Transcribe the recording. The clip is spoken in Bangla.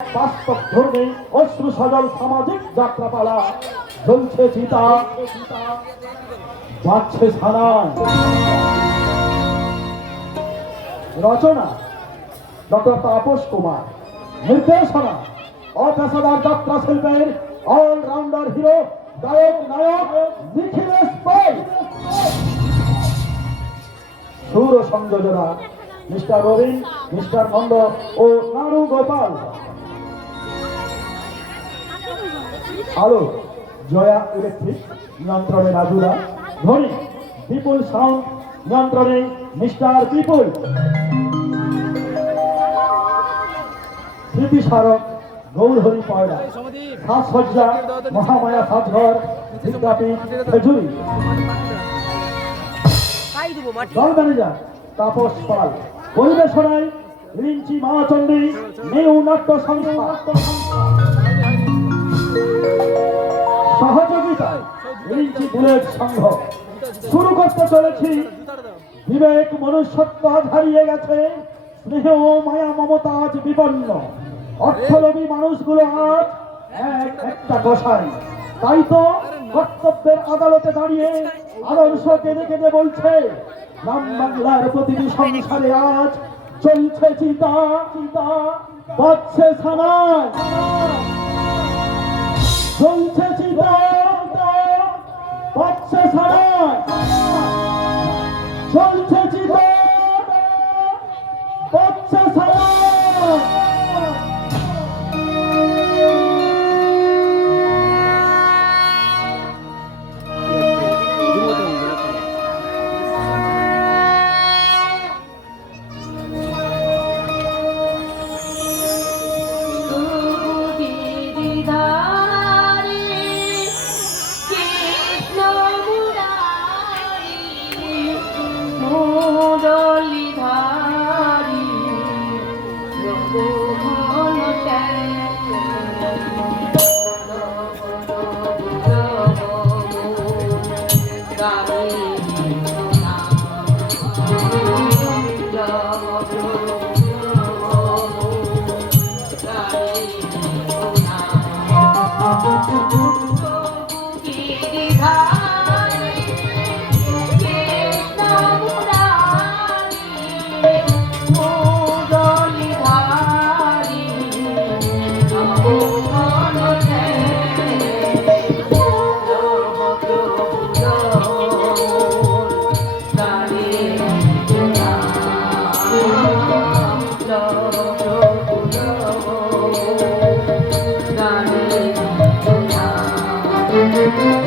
বাস্তব ধর্মী অশ্রু সজল সামাজিক যাত্রাপালা চলছে চিতা যাচ্ছে ছানায়। রচনা ডক্টর তাপস কুমার, নির্দেশনা অপেশাদার যাত্রা শিল্পের অলরাউন্ডার হিরো গায়ক নায়ক নিখিলেশ পাল। সুর সংযোজনা মিস্টার রবীন, মিস্টার নন্দ ও নারু গোপাল। আলো জয়া ইলেকট্রিক, নিয়ন্ত্রণে রাজুরা। ধ্বনি বিপুল সাউন্ড, নিয়ন্ত্রণে মিস্টার বিপুল। স্মৃতি স্মারক গৌরহরি পয়লা, সাজসজ্জা মহামায়া সাজঘর, বিদ্যাপীঠ খেজুরি। দল ম্যানেজার তাপস পাল। পরিবেশনায় রিঞ্চি মাচন্ডী নিউ নাট্য সংস্থা। সহযোগিতায় রিঞ্চি বুলেট সংঘ। শুরু করতে চলেছি। বিবেক মনুষ্যত্ব হারিয়ে গেছে, স্নেহ মায়া মমতা আজ বিপন্ন। অর্থলোভী মানুষগুলো আজ একটা গোসাই। তাই তো কর্তব্যের আদালতে দাঁড়িয়ে আদর্শ কেঁদে কেঁদে বলছে, গ্রাম বাংলার প্রতিটি সংসারে আজ চলছে চিতা চিতা, বাজছে ছানায় চলছে চিতা, বাজছে ছানায় চলছে চিতা, বাজছে ছানায়। Thank you.